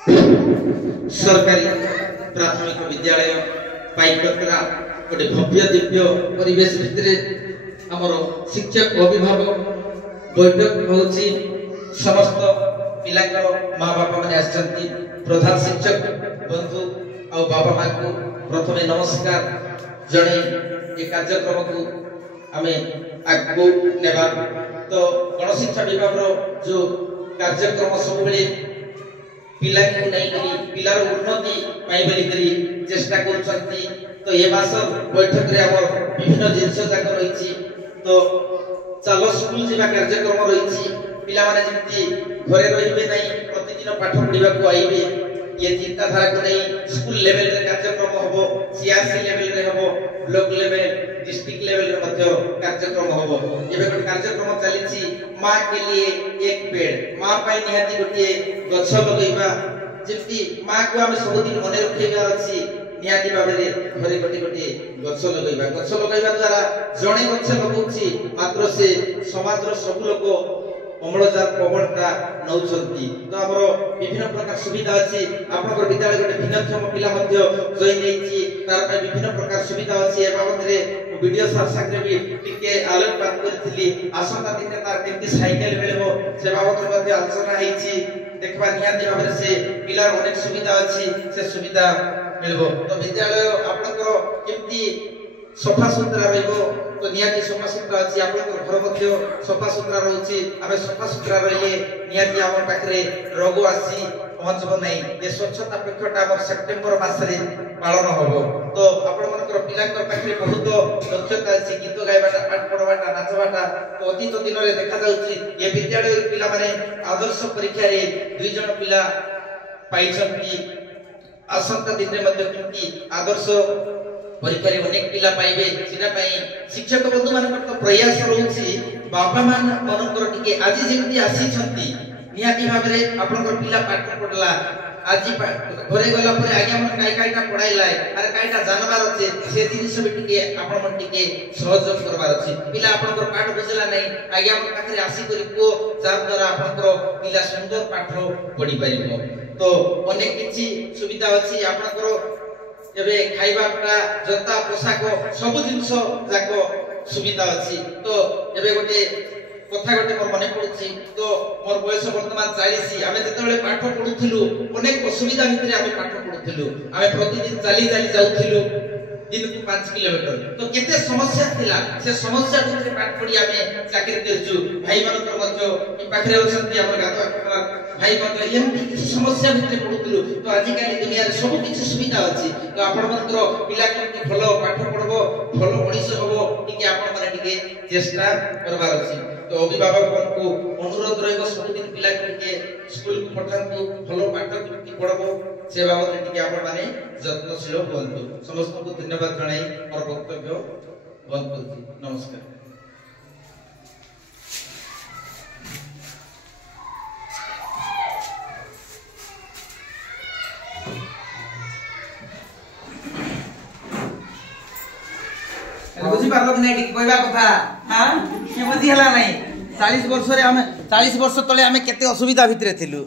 सरकारी प्राथमिक विद्यालय पाइकतरा गोटे भव्य दिव्य परिवेश भितर आमर शिक्षक अभिभावक बैठक होची समस्त पिलाकर माँ बापा मैंने आसछंती प्रधान शिक्षक बंधु और बापा माँ को प्रथमे नमस्कार जणे ये कार्यक्रम को आमे आगु नेबा तो गणशिक्षा विभाग जो कार्यक्रम सब बेले पिला को नहीं करी पिलार उन्नति पाई बोली करी चेष्टा करछंती तो ये मास बैठक रे हमर विभिन्न जिंस जाक रहिछि तो चलो स्कूल जीवा कार्यक्रम रहिछि पिला माने जेंति घरे रहिबे नहीं प्रतिदिन पाठ पढिबा को आइबे ये चिंताधारा को नहीं स्कूल लेवल रे कार्यक्रम होबो सीआरसी लेवल रे होबो ब्लॉक लेवल डिस्ट्रिक्ट लेवल रे मध्य कार्यक्रम होबो एबे गोटे कार्यक्रम चलिछि मां के लिए एक पेड़ मां पाई निहाती गोटे गछ लगैबा जेंति मां को हम सब दिन मने रखैबार अछि निहाती भाबरे घरे गोटे गोटे गछ लगैबा द्वारा जणे गछ लगौछि मात्र से समाज रो सब लोक अम्लजान पवनटा नौछंती तो हमरो विभिन्न प्रकार सुविधा अछि आपनकर विद्यालय गोटे भिन्नक्षम पिला मध्य जॉइन हेछि तार पय विभिन्न प्रकार सुविधा अछि ए बाबत रे वीडियो सार सागरे भी टिके आलोकपात करथिली आसंता दिन तार केमति साइकेल मिलबो से बाबत मध्य आलोचना हेछि देखबा निहाती भाबरे से पिलार अनेक सुविधा अछि से सुविधा मिलबो तो विद्यालय आपनकर केमति सफा सुतरा रहबो तो निहाती सफा सुतरा अछि आपनकर घर मध्य सफा सुतरा रहउछि आबे सफा सुतरा रहिले निहाती हमर पाखरे रोग आसी पहुंचबो नै ये स्वच्छता पक्षटा हमर सेप्टेम्बर मास रे पालन होबो तो आपण मनकर पिलांकर पाखरे बहुत दक्षता अछि गीत गायबाटा पाठ पढवाटा नाचवाटा तो अतीत दिन रे देखा जाउछि ये विद्यालय पिला माने आदर्श परीक्षा रे दुई जण पिला पाइछंती आसंता दिन रे मध्य किंती आदर्श परीक्षा रे अनेक पिला पाइबे सिना पई शिक्षक बंधु मानकर तो प्रयास रहउछि बापा मान मनकर टिके आजि जेंति आसी छंती निहाती भाबरे आपनकर पिला पाठ पढला आजि घरे गला परे आगे मन काईटा पढाइला अरे काईटा जानबार अछि से जिनिस बे टिके आपन मन टिके सहयोग करबार अछि पिला आपनकर पाठ बुझला नै आगे मन पाखरे आसी करी को जार द्वारा आपनकर पिला सुंदर पाठ पढि पारिबो तो अनेक किछि सुविधा अछि आपनकर एबे खाइबाटा जता पोशाक सब जिंस जाको सुविधा अछि तो एबे गोटे कथा गोटे मोर मने पडुछि तो मोर बयस वर्तमान 40 आमे जेतेबेले पाठ पढुथिलु अनेक असुविधा भितरे आमे पाठ पढुथिलु आमे प्रतिदिन चाली जाउथिलु दिन को 5 किलोमीटर तो केते समस्या थिला से समस्या भितरे पाठ पढि आमे चाकरी करजु भाई मानकर मध्य इ पाखरे अछंती हमर गातो भाई मध्य एमती समस्या भितरे पढुथिलु तो आजि काली दुनिया रे सब किछि सुविधा अछि तो आपण मनकर पिला केमति भलो पाठ पढबो भलो मनीष होबो टिके आपण माने टिके चेष्टा करबार अछि तो अभिभावक को अनुरोध रहबो सब दिन पिला के स्कूल को पठांतु भलो पाठ केमति पढबो से बाबत टिके आपण माने यत्नशील होंतु समस्त को धन्यवाद जणाई और वक्तव्य बंद करछि नमस्कार। बुझी पारलो कि नहीं कहबा कथा हां के बुझी हला नहीं 40 वर्ष रे हमें 40 वर्ष तले हमें केते असुविधा भितरे थिलु।